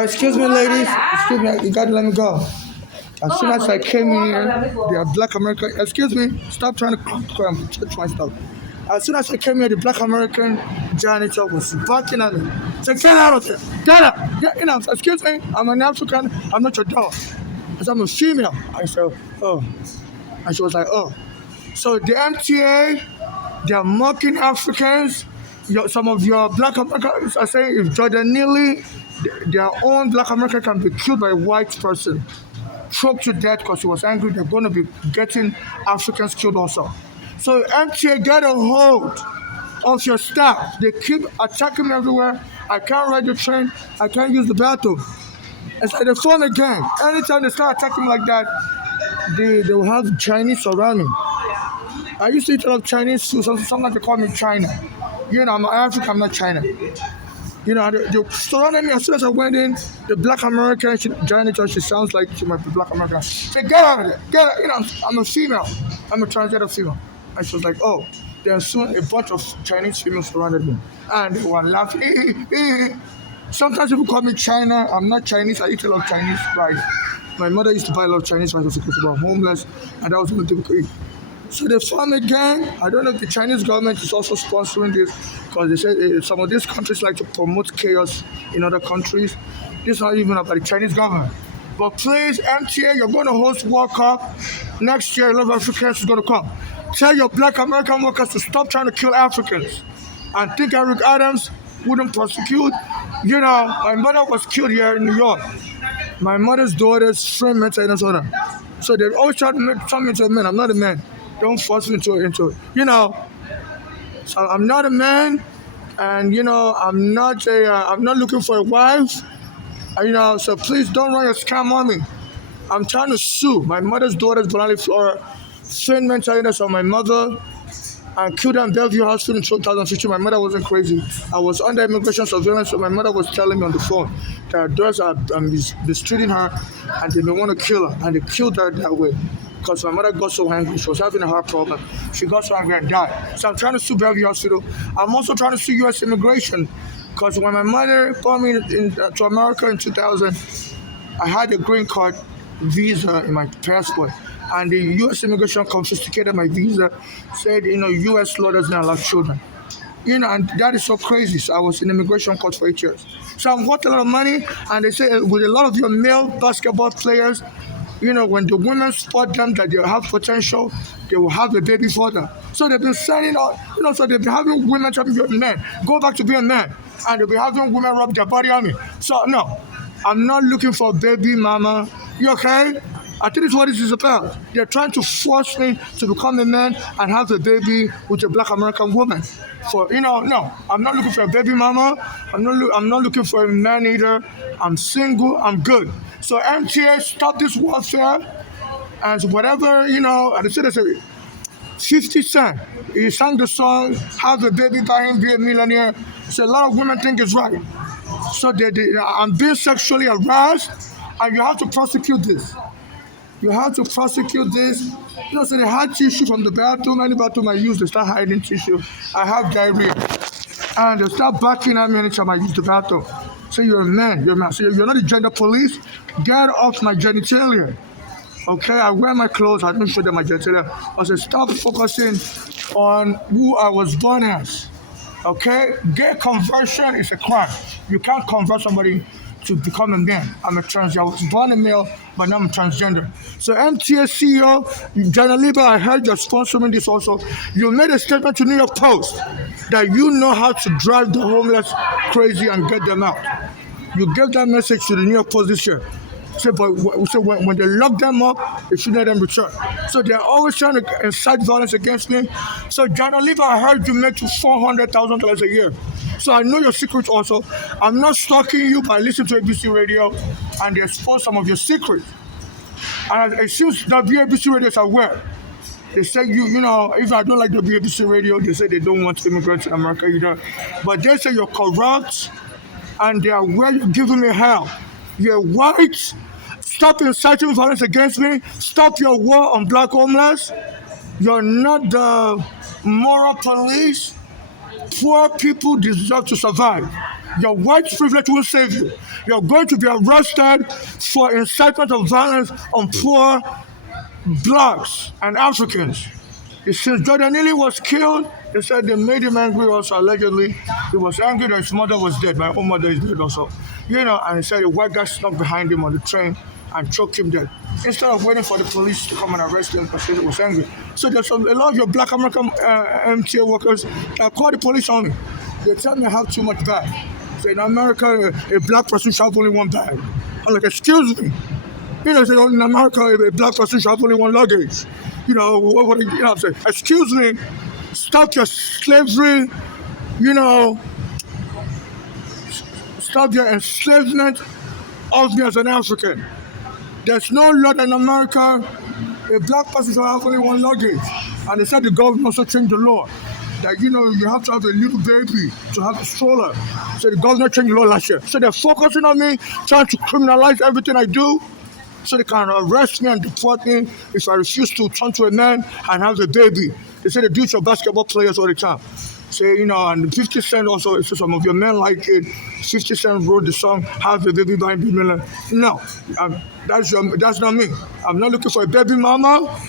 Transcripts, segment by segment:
Excuse me, ladies. Excuse me. You gotta let me go. As soon as I came in here, the black American. Excuse me. Stop trying to touch my stuff. As soon as I came here, the black American janitor was barking at me. Said, "Get out of here! Get out! Excuse me. I'm an African. I'm not your dog. Because I'm a female." I said, "Oh," and she was like, "Oh." So the MTA, they're mocking Africans. Some of your black Americans are saying if Jordan Neely, their own black American can be killed by a white person, choked to death because he was angry, they're going to be getting Africans killed also. So MTA, get a hold of your staff. They keep attacking me everywhere. I can't ride the train. I can't use the bathroom. It's like the phone again. Anytime they start attacking me like that, they will have Chinese around me. I used to eat a lot of Chinese food. Sometimes they call me China. I'm African, I'm not China. They surrounded me as soon as I went in. The black American, janitor, she sounds like she might be black American. She said, "Get out of there, get out." I'm a female. I'm a transgender female. And she was like, "Oh." Then soon a bunch of Chinese females surrounded me. And they were laughing. Sometimes people call me China. I'm not Chinese. I eat a lot of Chinese rice. My mother used to buy a lot of Chinese rice because we were homeless. And that was one thing we could eat. So they form again. I don't know if the Chinese government is also sponsoring this because they say some of these countries like to promote chaos in other countries. This is not even about the Chinese government. But please, MTA, you're going to host World Cup. Next year, a lot of Africans is going to come. Tell your black American workers to stop trying to kill Africans. And think Eric Adams wouldn't prosecute. My mother was killed here in New York. My mother's daughter's friend mental illness disorder. So they always try to turn me into a man. I'm not a man. Don't force me into it. So I'm not a man, and I'm not looking for a wife. So please don't run your scam on me. I'm trying to sue my mother's daughter's Bonali Flora, feigned mental illness on my mother, and killed her in Bellevue Hospital in 2015. My mother wasn't crazy. I was under immigration surveillance, so my mother was telling me on the phone that her daughters are mistreating her, and they may want to kill her, and they killed her that way. Because my mother got so angry, she was having a heart problem. She got so angry and died. So I'm trying to sue Bellevue Hospital. I'm also trying to sue U.S. immigration. Because when my mother brought me to America in 2000, I had a green card visa in my passport. And the U.S. immigration confiscated my visa, said, U.S. law doesn't allow children. And that is so crazy. So I was in immigration court for 8 years. So I'm worth a lot of money. And they say with a lot of your male basketball players, when the women spot them that they have potential, they will have a baby for them. So they've been sending out, so they've been having women trying to be men, go back to being men, and they'll be having women rub their body on me. So no, I'm not looking for a baby mama. You okay? I think it's what this is about. They're trying to force me to become a man and have a baby with a black American woman. No, I'm not looking for a baby mama. I'm not looking for a man either. I'm single. I'm good. So MTA, stop this warfare. And whatever, I said, 50 Cent, he sang the song, "Have a baby by him, be a millionaire." So a lot of women think it's right. So I'm being sexually harassed, and you have to prosecute this. You have to prosecute this. So they hide tissue from the bathroom. Any bathroom I use, they start hiding tissue. I have diarrhea. And they start backing at me anytime I use the bathroom. So you're a man. So you're not a gender police. Get off my genitalia. Okay, I wear my clothes. I don't show them my genitalia. I said, stop focusing on who I was born as. Okay? Gay conversion is a crime. You can't convert somebody to become a man. I'm a transgender. I was born a male, but now I'm transgender. So MTA CEO, Jana Liba, I heard you're sponsoring this also. You made a statement to New York Post that you know how to drive the homeless crazy and get them out. You gave that message to the New York Post this year. So when they lock them up, they should let them return. So they're always trying to incite violence against me. So Jana Liba, I heard you make $400,000 a year. So I know your secrets also. I'm not stalking you, but I listen to ABC Radio and they expose some of your secrets. And it seems that ABC Radio is aware. They say if I don't like the BBC Radio, they say they don't want immigrants in America either. But they say you're corrupt and they are aware you're giving me hell. You're white. Stop inciting violence against me. Stop your war on black homeless. You're not the moral police. Poor people deserve to survive. Your white privilege will save you. You're going to be arrested for incitement of violence on poor blacks and Africans. Since Jordan Neely was killed, they said they made him angry also, allegedly. He was angry that his mother was dead. My own mother is dead also. And he said the white guy snuck behind him on the train and choked him dead. Instead of waiting for the police to come and arrest him because he was angry. So there's a lot of your black American MTA workers that call the police on me. They tell me I have too much bag. So in America, a black person should have only one bag. I'm like, excuse me. So in America, a black person should have only one luggage. What I'm saying? Excuse me, stop your slavery, you know, stop your enslavement of me as an African. There's no law in America, a black person should have only one luggage. And they said the government also changed the law. That, you have to have a little baby to have a stroller. So the government changed the law last year. So they're focusing on me, trying to criminalize everything I do, so they can arrest me and deport me if I refuse to turn to a man and have a baby. They say they do it to basketball players all the time. Say, and 50 Cent also, so some of your men like it. 50 Cent wrote the song, Have a Baby by B. Miller. No, that's not me. I'm not looking for a baby mama.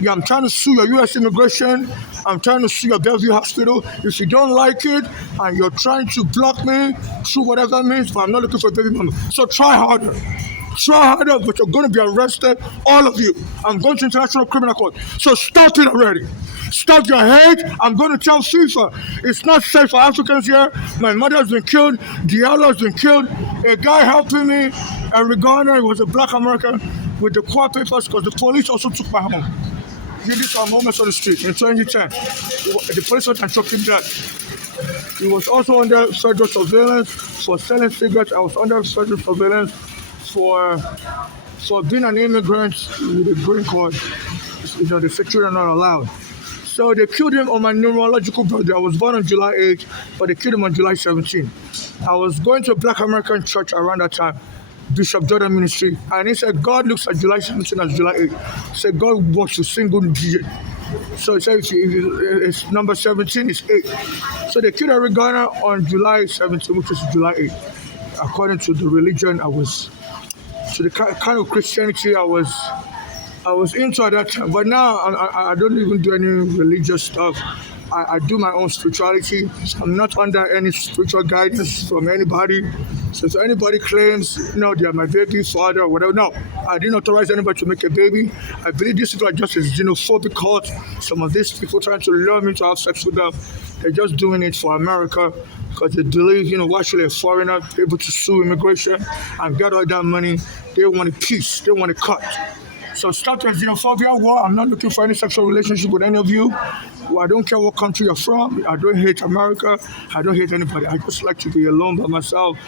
Yeah, I'm trying to sue your U.S. immigration. I'm trying to sue your Bellevue Hospital. If you don't like it and you're trying to block me, sue whatever means, but I'm not looking for a baby mama. So try harder. Try harder, but you're going to be arrested, all of you. I'm going to International Criminal Court. So stop it already. Stop your hate. I'm going to tell FIFA, it's not safe for Africans here. My mother has been killed. Diallo has been killed. A guy helping me, Eric Garner, was a black American with the court papers because the police also took my home. He did some moments on the street in 2010. The police went and took him dead. He was also under federal surveillance for selling cigarettes. I was under federal surveillance for being an immigrant with a green card. The security are not allowed. So they killed him on my neurological birthday. I was born on July 8th, but they killed him on July 17th. I was going to a black American church around that time, Bishop Jordan Ministry, and he said God looks at July 17th as July 8th. He said God works with single digit. So he said if it's number 17 is 8. So they killed Eric Garner on July 17th, which is July 8th. According to the religion to the kind of Christianity I was into at that time. But now I don't even do any religious stuff. I do my own spirituality. I'm not under any spiritual guidance from anybody. So if anybody claims, they are my baby father or whatever, no, I didn't authorize anybody to make a baby. I believe these people are just a xenophobic cult. Some of these people trying to lure me to have sex with them, they're just doing it for America because they believe, why should a foreigner be able to sue immigration and get all that money? They want a peace. They want a cut. So stop the xenophobia war. I'm not looking for any sexual relationship with any of you. I don't care what country you're from. I don't hate America. I don't hate anybody. I just like to be alone by myself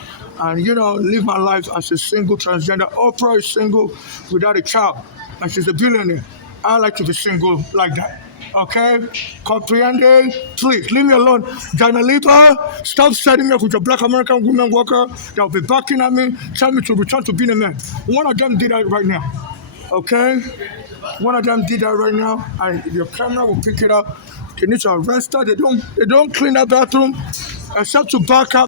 and, live my life as a single transgender. Oprah is single without a child, and she's a billionaire. I like to be single like that. Okay? Comprehende? Please, leave me alone. Jana Lipa, stop setting me up with your black American women worker that will be backing at me, tell me to return to being a man. One of them did that right now. Okay? One of them did that right now, and your camera will pick it up. They need to arrest her. They don't clean that bathroom except to back up.